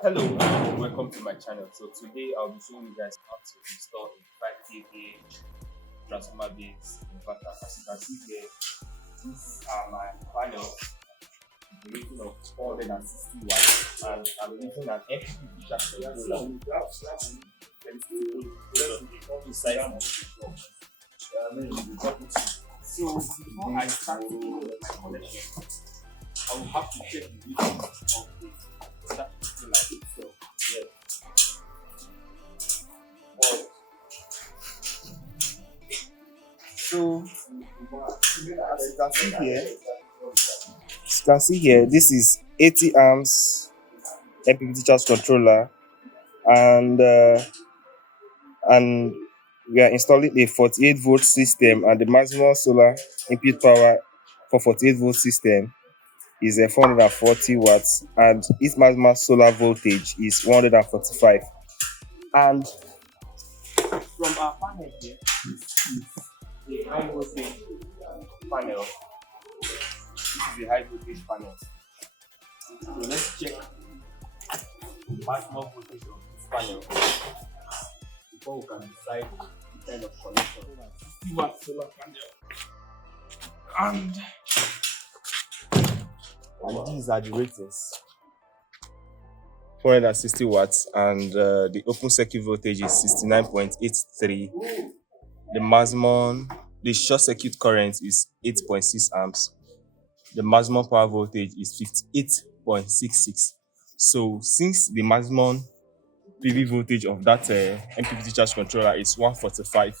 Hello and welcome to my channel. So today I'll be showing you guys how to install a 5 kVA transformer based inverter. As you can see here, these are my panels, the rating of 460 watts, and I'm using an MPPT charge controller So before I start my connection, I will have to check the rating of the charge controller itself. Yes. So as you can see here, this is 80 amps MPPT charge controller, and uh, and we are installing a 48 volt system, and the maximum solar input power for 48 volt system is 440 watts, and its maximum solar voltage is 145. And from our panel here, this is a high voltage panel. This is a high voltage panel. So let's check the maximum voltage of this panel before we can decide the kind of connection. 60 watt solar panel. And these are the ratings. 460 watts, and the open circuit voltage is 69.83. The short circuit current is 8.6 amps. The maximum power voltage is 58.66. So since the maximum PV voltage of that MPPT charge controller is 145,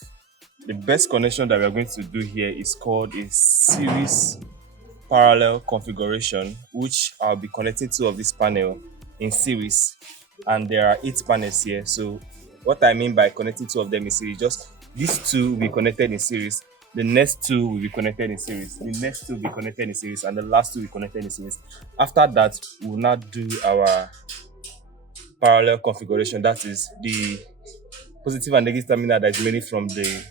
the best connection that we are going to do here is called a series parallel configuration, which I'll be connecting two of this panel in series, and there are 8 panels here. So what I mean by connecting two of them in series, just these two will be connected in series, the next two will be connected in series, the next two will be connected in series, and the last two will be connected in series. After that, we will now do our parallel configuration, that is the positive and negative terminal that is remaining from the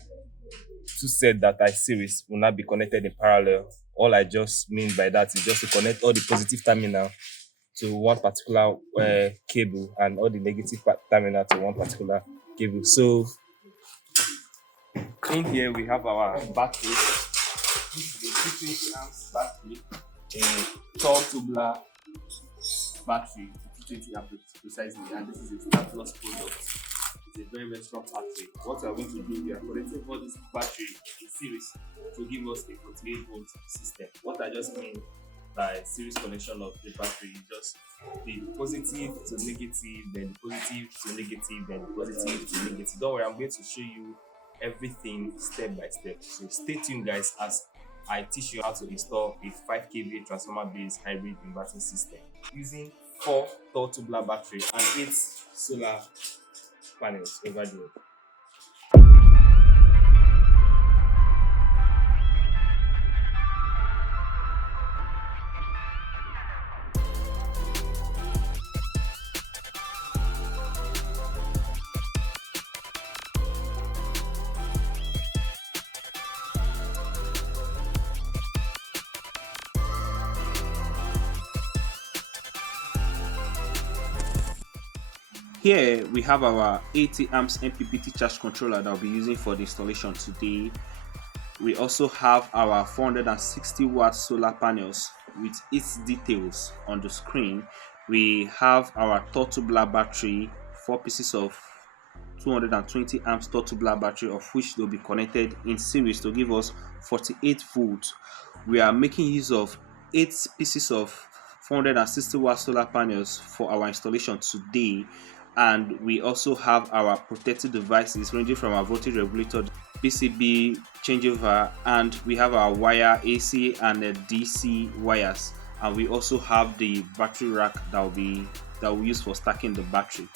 two sets that are series will not be connected in parallel. All I just mean by that is just to connect all the positive terminal to one particular cable, and all the negative terminal to one particular cable. So in here we have our battery. This is a 220 amps battery, a tall tubular battery, 220 amps precisely, and this is a Star Plus product. It's a very, very strong battery. What we are going to do, we are connecting all this battery in series to give us a 48 volt system. What I just mean by series connection of the battery is just the positive to negative, then the positive to negative, then the positive to negative. Don't worry, I'm going to show you everything step by step. So stay tuned, guys, as I teach you how to install a 5 kVA transformer based hybrid inverter system using 4 tall tubular battery and 8 solar panels over there. Here we have our 80 amps MPPT charge controller that we'll be using for the installation today. We also have our 460 watt solar panels with its details on the screen. We have our tubular battery, 4 pieces of 220 amps tubular battery, of which they'll be connected in series to give us 48 volts. We are making use of 8 pieces of 460 watt solar panels for our installation today, and we also have our protective devices ranging from our voltage regulator, PCB changeover, and we have our wire, AC and DC wires, and we also have the battery rack that we'll use for stacking the battery.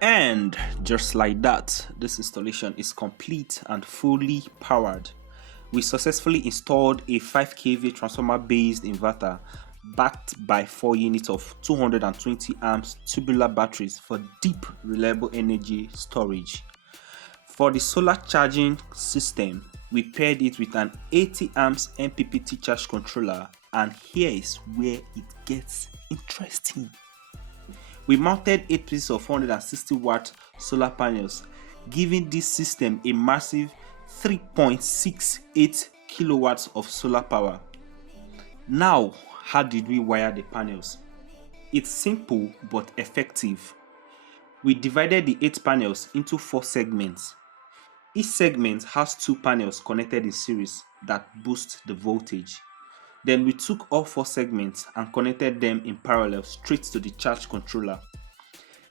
And just like that, this installation is complete and fully powered. We successfully installed a 5 kV transformer based inverter backed by 4 units of 220 amps tubular batteries for deep reliable energy storage. For the solar charging system, we paired it with an 80 amps MPPT charge controller, and here is where it gets interesting. We mounted 8 pieces of 460 watt solar panels, giving this system a massive 3.68 kilowatts of solar power. Now, how did we wire the panels? It's simple but effective. We divided the 8 panels into 4 segments. Each segment has 2 panels connected in series that boost the voltage. Then we took all 4 segments and connected them in parallel straight to the charge controller.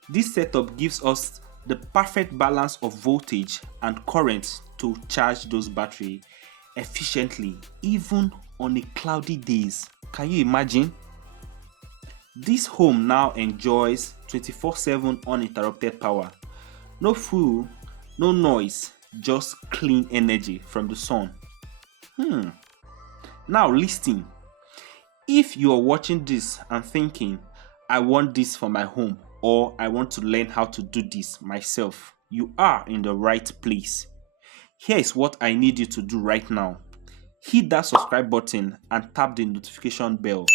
This setup gives us the perfect balance of voltage and current to charge those batteries efficiently, even on a cloudy days. Can you imagine? This home now enjoys 24/7 uninterrupted power. No fuel, no noise, just clean energy from the sun. Now listen. If you are watching this and thinking, I want this for my home, or I want to learn how to do this myself, you are in the right place. Here is what I need you to do right now. Hit that subscribe button and tap the notification bell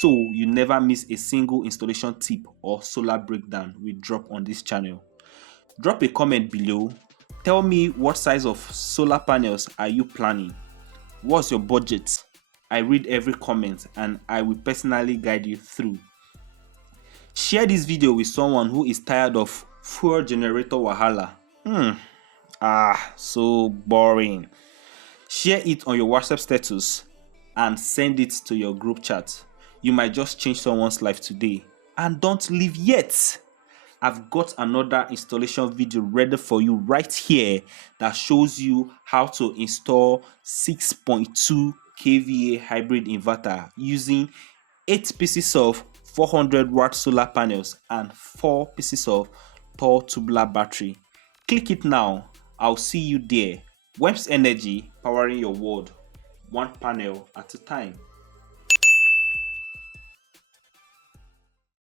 so you never miss a single installation tip or solar breakdown we drop on this channel. Drop a comment below. Tell me, what size of solar panels are you planning? What's your budget? I read every comment and I will personally guide you through. Share this video with someone who is tired of fuel generator wahala. So boring. Share it on your WhatsApp status and send it to your group chat. You might just change someone's life today. And don't leave yet. I've got another installation video ready for you right here that shows you how to install 6.2 kVA hybrid inverter using 8 pieces of 400 watt solar panels and 4 pieces of tall tubular battery. Click it now. I'll see you there. Webs Energy, powering your world, one panel at a time.